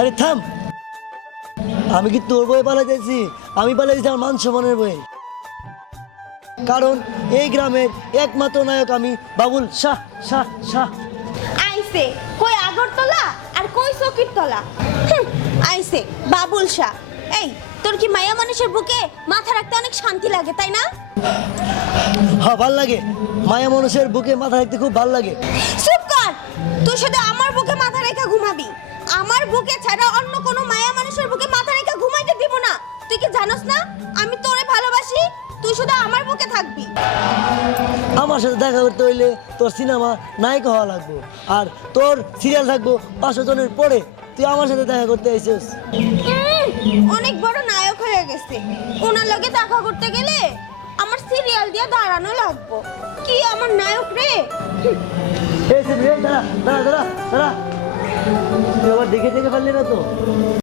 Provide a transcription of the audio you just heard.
আরে থাম, আমি কি তোর বয়ে পালাইতেছি? আমি পালাইছি আমার মান সম্মানের বয়ে। কারণ এই গ্রামের একমাত্র নায়ক আমি, বাবুল শাহ শাহ শাহ। আইছে কই আগরতলা আর কই চকিরতলা। আইছে বাবুল শাহ। এই তোর কি মায়া মানুষের বুকে মাথা রাখতে অনেক শান্তি লাগে তাই না? হ্যাঁ ভাল লাগে, মায়া মানুষের বুকে মাথা রাখতে খুব ভাল লাগে। চুপ কর, তুই শুধু আমার বুকে মাথা রেখে ঘুমাবি। আমার বুকে ছাড়া অন্য কোনো মায়া মানুষের বুকে মাথা রেখে ঘুমাইতে দিব না। তুই কি জানোস না আমি তোরে ভালোবাসি? তুই শুধু আমার বুকে থাকবি। আমার সাথে দেখা করতে হইলে তোর সিনেমা নায়িকা হওয়া লাগবে, আর তোর সিরিয়াল থাকবো 500 জনের পরে। তুই আমার সাথে দেখা করতে আইছিস। অনেক বড় নায়ক হয়ে গেছে, ওনার লগে দেখা করতে গেলে আমার সিরিয়াল দিয়ে দাঁড়ানো লাগবো। কি আমার নায়ক রে! এই দাঁড়া দাঁড়া দাঁড়া দাঁড়া, তুই আবার দেখে পারলি না তো?